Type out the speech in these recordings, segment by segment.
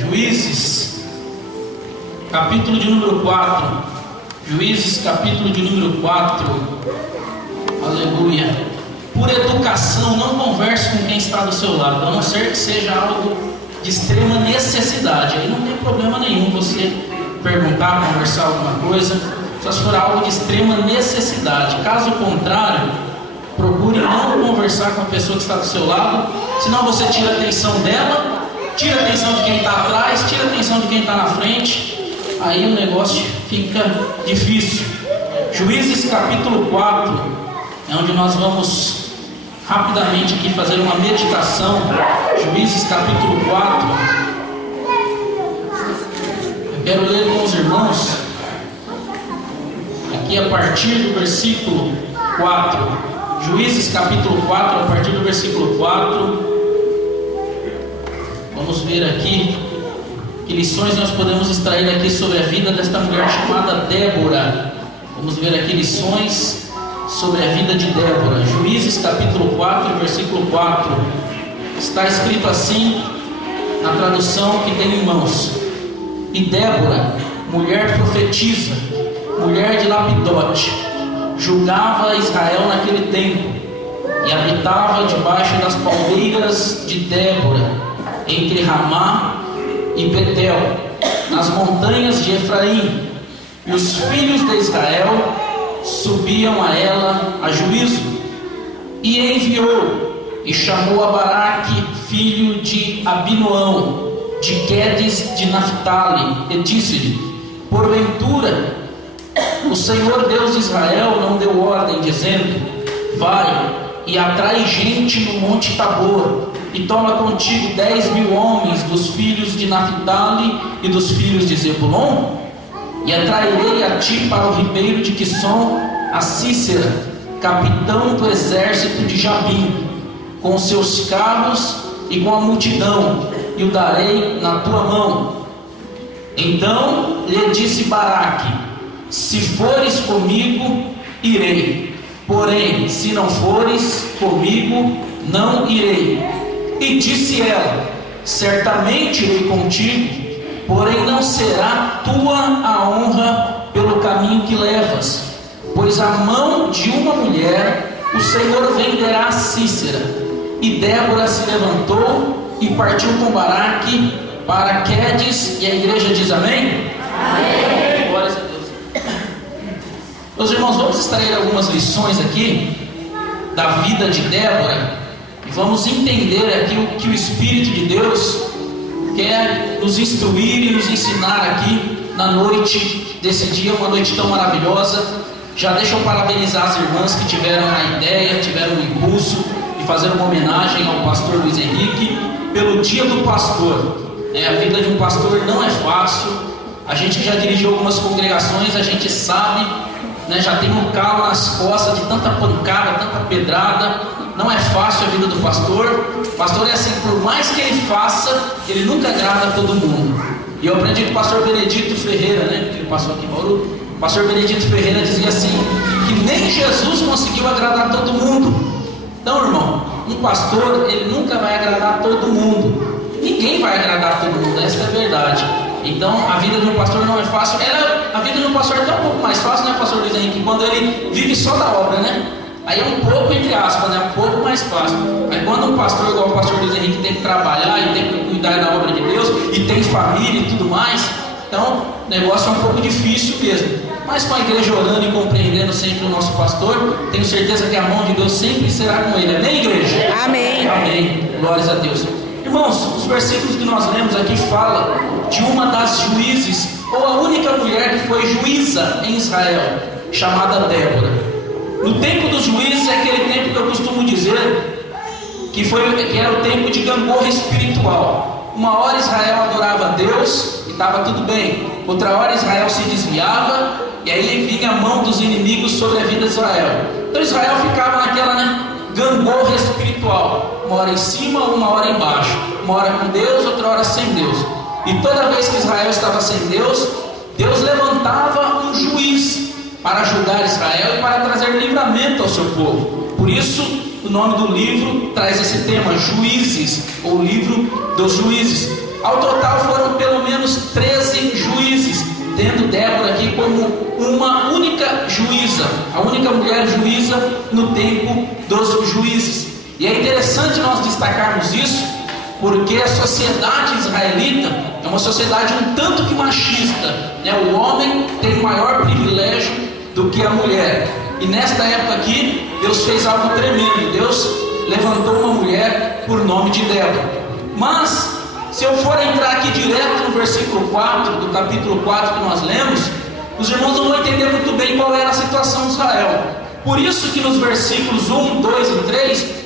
Juízes, capítulo de número 4. Juízes, capítulo de número 4. Aleluia. Por educação, não converse com quem está do seu lado, a não ser que seja algo de extrema necessidade. Aí não tem problema nenhum você perguntar, conversar alguma coisa, só se for algo de extrema necessidade. Caso contrário, procure não conversar com a pessoa que está do seu lado, senão você tira a atenção dela, tira a atenção de quem está atrás, tira a atenção de quem está na frente, aí o negócio fica difícil. Juízes capítulo 4 é onde nós vamos rapidamente aqui fazer uma meditação. Juízes capítulo 4. Eu quero ler com os irmãos aqui a partir do versículo 4. Juízes capítulo 4, a partir do versículo 4. Vamos ver aqui que lições nós podemos extrair aqui sobre a vida desta mulher chamada Débora. Vamos ver aqui lições sobre a vida de Débora. Juízes capítulo 4, versículo 4. Está escrito assim na tradução que tem em mãos: E Débora, mulher profetisa, mulher de Lapidote, julgava Israel naquele tempo, e habitava debaixo das palmeiras de Débora, entre Ramá e Betel, nas montanhas de Efraim. E os filhos de Israel subiam a ela a juízo. E enviou e chamou a Baraque, filho de Abinoão, de Quedes de Naphtali, e disse-lhe: Porventura o Senhor Deus de Israel não deu ordem, dizendo: Vai e atrai gente no monte Tabor, e toma contigo 10.000 homens dos filhos de Naphtali e dos filhos de Zebulon? E atrairei a ti para o ribeiro de Quisson a Cícera, capitão do exército de Jabim, com seus carros e com a multidão, e o darei na tua mão. Então lhe disse Baraque: Se fores comigo, irei, porém, se não fores comigo, não irei. E disse ela: Certamente irei contigo, porém não será tua a honra pelo caminho que levas, pois a mão de uma mulher o Senhor venderá a Cícera. E Débora se levantou e partiu com Baraque para Quedes, e a igreja diz amém? Amém. Glórias a Deus. Meus irmãos, vamos extrair algumas lições aqui da vida de Débora, e vamos entender aqui o que o Espírito de Deus quer nos instruir e nos ensinar aqui na noite desse dia, uma noite tão maravilhosa. Já deixa eu parabenizar as irmãs que tiveram a ideia, tiveram o impulso de fazer uma homenagem ao pastor Luiz Henrique pelo Dia do Pastor. A vida de um pastor não é fácil. A gente já dirigiu algumas congregações, a gente sabe, já tem um calo nas costas de tanta pancada, tanta pedrada. Não é fácil a vida do pastor. O pastor é assim, por mais que ele faça, ele nunca agrada a todo mundo. E eu aprendi com o pastor Benedito Ferreira, que ele passou aqui em Bauru. O pastor Benedito Ferreira dizia assim, que nem Jesus conseguiu agradar todo mundo. Então, irmão, um pastor, ele nunca vai agradar todo mundo. Ninguém vai agradar todo mundo, essa é a verdade. Então, a vida de um pastor não é fácil. A vida de um pastor é até um pouco mais fácil, pastor Luiz Henrique, quando ele vive só da obra, Aí é um pouco, entre aspas, um pouco mais fácil. Aí quando um pastor igual o pastor Luiz Henrique tem que trabalhar e tem que cuidar da obra de Deus, e tem família e tudo mais, então o negócio é um pouco difícil mesmo. Mas com a igreja orando e compreendendo sempre o nosso pastor, tenho certeza que a mão de Deus sempre será com ele. Amém, igreja? Amém. Amém. Glórias a Deus. Irmãos, os versículos que nós lemos aqui falam de uma das juízes, ou a única mulher que foi juíza em Israel, chamada Débora. No tempo dos juízes é aquele tempo que eu costumo dizer que era o tempo de gangorra espiritual. Uma hora Israel adorava a Deus e estava tudo bem, outra hora Israel se desviava, e aí vinha a mão dos inimigos sobre a vida de Israel. Então Israel ficava naquela gangorra espiritual, uma hora em cima, uma hora embaixo, uma hora com Deus, outra hora sem Deus. E toda vez que Israel estava sem Deus, Deus levantava um juiz para julgar Israel e para trazer livramento ao seu povo. Por isso o nome do livro traz esse tema, Juízes, ou Livro dos Juízes. Ao total foram pelo menos 13 juízes, tendo Débora aqui como uma única juíza, a única mulher juíza no tempo dos juízes. E é interessante nós destacarmos isso, porque a sociedade israelita é uma sociedade um tanto que machista, né? O homem tem maior privilégio do que a mulher. E nesta época aqui, Deus fez algo tremendo. Deus levantou uma mulher por nome de Débora. Mas, se eu for entrar aqui direto no versículo 4, do capítulo 4 que nós lemos, os irmãos não vão entender muito bem qual era a situação de Israel. Por isso que nos versículos 1, 2 e 3,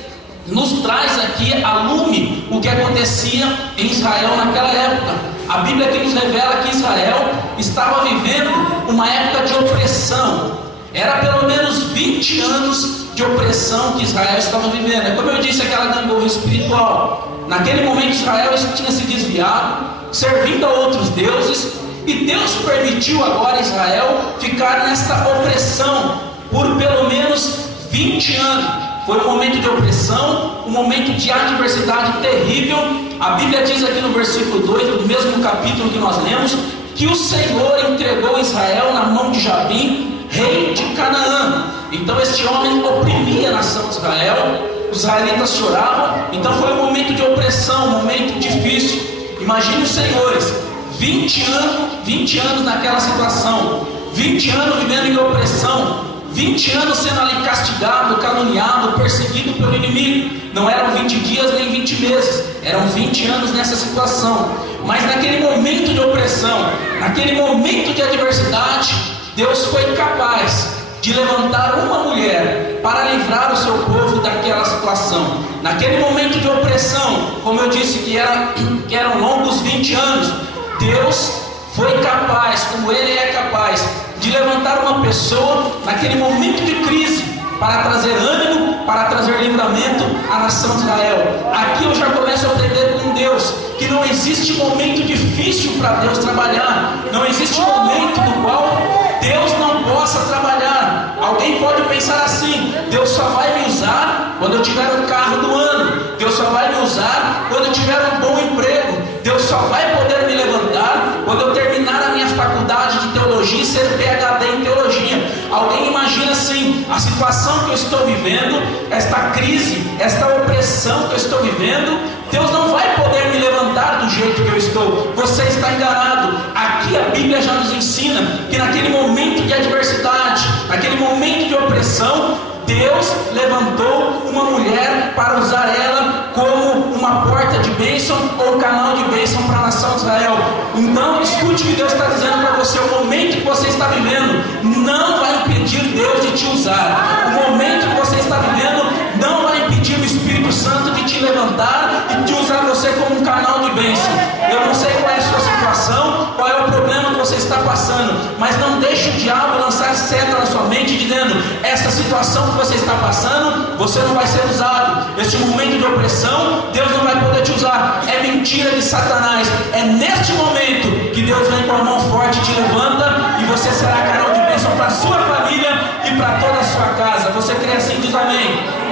nos traz aqui a lume o que acontecia em Israel naquela época. A Bíblia aqui nos revela que Israel estava vivendo uma época de opressão. Era pelo menos 20 anos de opressão que Israel estava vivendo. É como eu disse, aquela gangorra espiritual. Naquele momento Israel tinha se desviado, servindo a outros deuses, e Deus permitiu agora Israel ficar nesta opressão por pelo menos 20 anos. Foi um momento de opressão, um momento de adversidade terrível. A Bíblia diz aqui no versículo 2, do mesmo capítulo que nós lemos, que o Senhor entregou Israel na mão de Jabim, rei de Canaã. Então este homem oprimia a nação de Israel, os israelitas choravam. Então foi um momento de opressão, um momento difícil. Imagine os senhores, 20 anos naquela situação, 20 anos vivendo em opressão, 20 anos sendo ali castigado, caluniado, perseguido pelo inimigo. Não eram 20 dias nem 20 meses, eram 20 anos nessa situação. Mas naquele momento de opressão, naquele momento de adversidade, Deus foi capaz de levantar uma mulher para livrar o seu povo daquela situação. Naquele momento de opressão, como eu disse que eram longos 20 anos, Deus foi capaz, como Ele é capaz, de levantar uma pessoa naquele momento de crise para trazer ânimo, para trazer livramento à nação de Israel. Aqui eu já começo a aprender com Deus que não existe momento difícil para Deus trabalhar, não existe momento no qual Deus não possa trabalhar. Alguém pode pensar assim: Deus só vai me usar quando eu tiver um carro do ano, Deus só vai me usar quando eu tiver um bom emprego, Deus só vai poder me levantar quando eu terminar a minha faculdade de teologia e ser PhD em teologia. Alguém imagina assim: a situação que eu estou vivendo, esta crise, esta opressão que eu estou vivendo, Deus não vai poder me levantar do jeito que eu estou. Você está enganado. Aqui a Bíblia já nos ensina que naquele momento de adversidade, naquele momento de opressão, Deus levantou uma mulher para usar ela como uma porta de bênção ou um canal de bênção para a nação de Israel. Então escute o que Deus está dizendo para você. O momento que você está vivendo não vai impedir Deus de te usar. O momento que você está vivendo não vai impedir o Espírito Santo de te levantar e de usar você como um canal de bênção. Eu não sei qual é a sua situação, qual é o problema que você está passando, mas não deixe o diabo lançar seta na sua mente dizendo: essa situação que você está passando, você não vai ser usado. Este momento de opressão, Deus não vai poder te usar. É mentira de Satanás. É neste momento que Deus vem com a mão forte e te levanta, e você será canal de bênção para a sua família e para toda a sua casa. Você crê assim? Diz amém.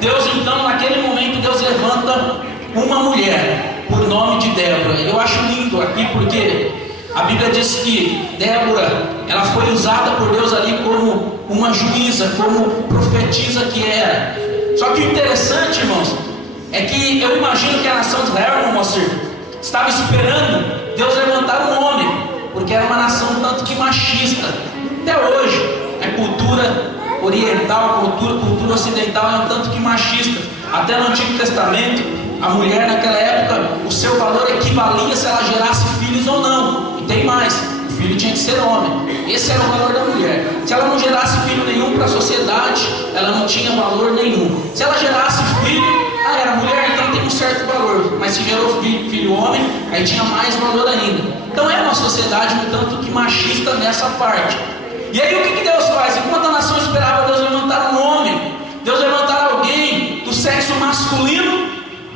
Deus então, naquele momento, Deus levanta uma mulher por nome de Débora. Eu acho lindo aqui porque a Bíblia diz que Débora, ela foi usada por Deus ali como uma juíza, como profetisa que era. Só que o interessante, irmãos, é que eu imagino que a nação de Israel, irmão Moacir, estava esperando Deus levantar um homem, porque era uma nação tanto que machista. Até hoje, a cultura oriental, cultura ocidental é um tanto que machista. Até no Antigo Testamento, a mulher naquela época, o seu valor equivalia se ela gerasse filhos ou não. E tem mais, o filho tinha que ser homem. Esse era o valor da mulher. Se ela não gerasse filho nenhum para a sociedade, ela não tinha valor nenhum. Se ela gerasse filho, era mulher, então tem um certo valor. Mas se gerou filho homem, aí tinha mais valor ainda. Então é uma sociedade um tanto que machista nessa parte. E aí o que Deus faz? Enquanto a nação esperava Deus levantar um homem, Deus levantar alguém do sexo masculino,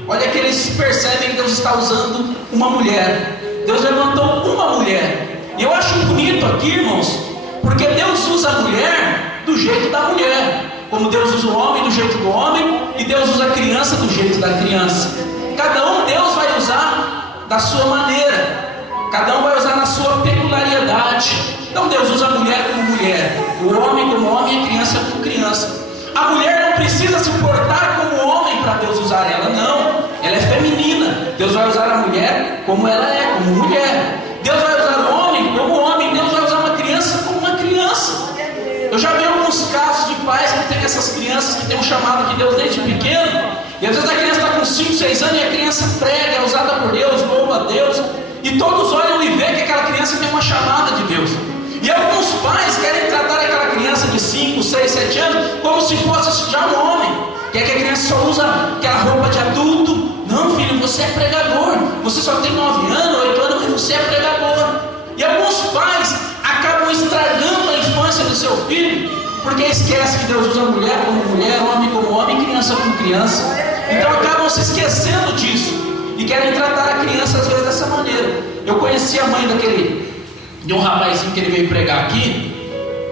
olha que eles percebem que Deus está usando uma mulher. Deus levantou uma mulher. E eu acho bonito aqui, irmãos, porque Deus usa a mulher do jeito da mulher. como Deus usa o homem do jeito do homem, e Deus usa a criança do jeito da criança. Cada um Deus vai usar da sua maneira, cada um vai usar na sua peculiaridade. Então Deus usa a mulher como mulher, o homem como homem e a criança como criança. A mulher não precisa se portar como homem para Deus usar ela, não. Ela é feminina. Deus vai usar a mulher como ela é, como mulher. Deus vai usar o homem como homem. Deus vai usar uma criança como uma criança. Eu já vi alguns casos de pais que têm essas crianças que têm um chamado de Deus desde pequeno, e às vezes a criança está com 5, 6 anos e a criança prega, é usada por Deus, louva a Deus, e todos olham e veem que aquela criança tem uma chamada de Deus. E alguns pais querem tratar aquela criança de 5, 6, 7 anos como se fosse já um homem, quer que a criança só usa aquela roupa de adulto. Não, filho, você é pregador, você só tem 9 anos, 8 anos, mas você é pregador. E alguns pais acabam estragando a infância do seu filho, porque esquece que Deus usa mulher como mulher, homem como homem, criança como criança. Então acabam se esquecendo disso e querem tratar a criança às vezes dessa maneira. Eu conheci a mãe de um rapazinho que ele veio pregar aqui.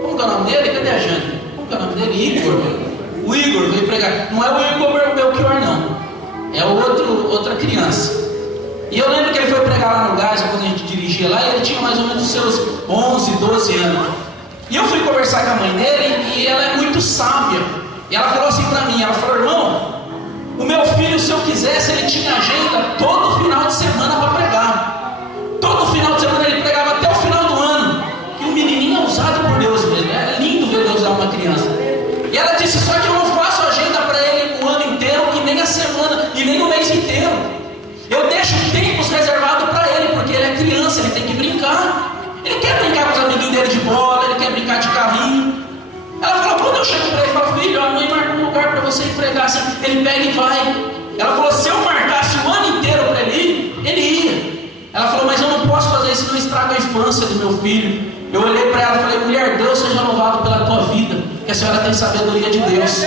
Como que é o nome dele? Cadê a Jane? Como que é o nome dele? Igor. O Igor veio pregar. Não é o Igor Belchior, não. É outra criança. E eu lembro que ele foi pregar lá no Gás, quando a gente dirigia lá, e ele tinha mais ou menos os seus 11, 12 anos. E eu fui conversar com a mãe dele, e ela é muito sábia. E ela falou assim pra mim, ela falou: irmão, o meu filho, se eu quisesse, ele tinha agenda todo final de semana para pregar. Todo final de semana ele pregava até o final do ano. E o menininho é usado por Deus mesmo. É lindo ver Deus usar uma criança. E ela disse: só que eu não faço agenda para ele o ano inteiro, e nem a semana, e nem o mês inteiro. Eu deixo tempos reservados para ele, porque ele é criança, ele tem que brincar. Ele quer brincar com os amiguinhos dele de bola, ele quer brincar de carrinho. Ela falou: quando eu chego para ele e falo: filho, a mãe marca um lugar para você ir pregar, assim, ele pega e vai. Ela falou: se eu marcasse o ano inteiro para ele ir, ele ia. Ela falou: mas eu não posso fazer isso, não estraga a infância do meu filho. Eu olhei para ela e falei: mulher, Deus seja louvado pela tua vida, que a senhora tem sabedoria de Deus.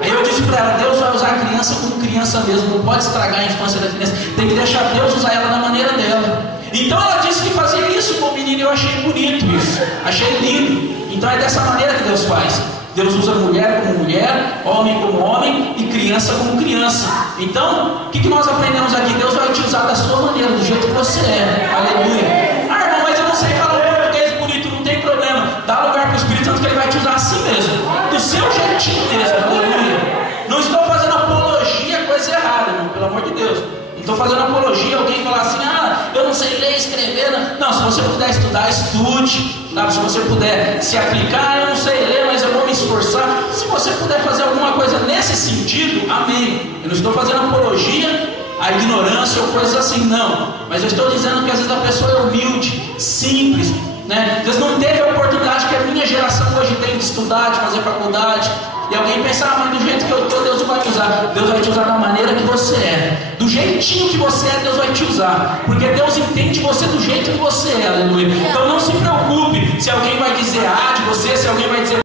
Aí eu disse para ela: Deus vai usar a criança como criança mesmo, não pode estragar a infância da criança, tem que deixar Deus usar ela da maneira dela. Então ela disse que fazia isso com o menino, e eu achei bonito isso, achei lindo. Então é dessa maneira que Deus faz. Deus usa mulher como mulher, homem como homem e criança como criança. Então, o que nós aprendemos aqui? Deus vai te usar da sua maneira, do jeito que você é. Aleluia. Ah, irmão, mas eu não sei falar português bonito, não tem problema. Dá lugar para o Espírito Santo que Ele vai te usar assim mesmo, do seu jeitinho mesmo. Aleluia. Não estou fazendo apologia, coisa errada, irmão, pelo amor de Deus. Não estou fazendo apologia, alguém falar assim: ah, eu não sei ler, escrever. Não, se você puder estudar, estude. Sabe? Se você puder se aplicar, eu não sei ler, mas eu vou me esforçar. Se você puder fazer alguma coisa nesse sentido, amém. Eu não estou fazendo apologia à ignorância ou coisas assim, não. Mas eu estou dizendo que às vezes a pessoa é humilde, simples, né? Às vezes não teve a oportunidade que a minha geração hoje tem de estudar, de fazer faculdade. E alguém pensa: ah, mas do jeito que eu estou, Deus vai me usar. Deus vai te usar da maneira que você é. Do jeitinho que você é, Deus vai te usar. Porque Deus entende você do jeito que você é, aleluia. Então não se preocupe se alguém vai dizer A de você, se alguém vai dizer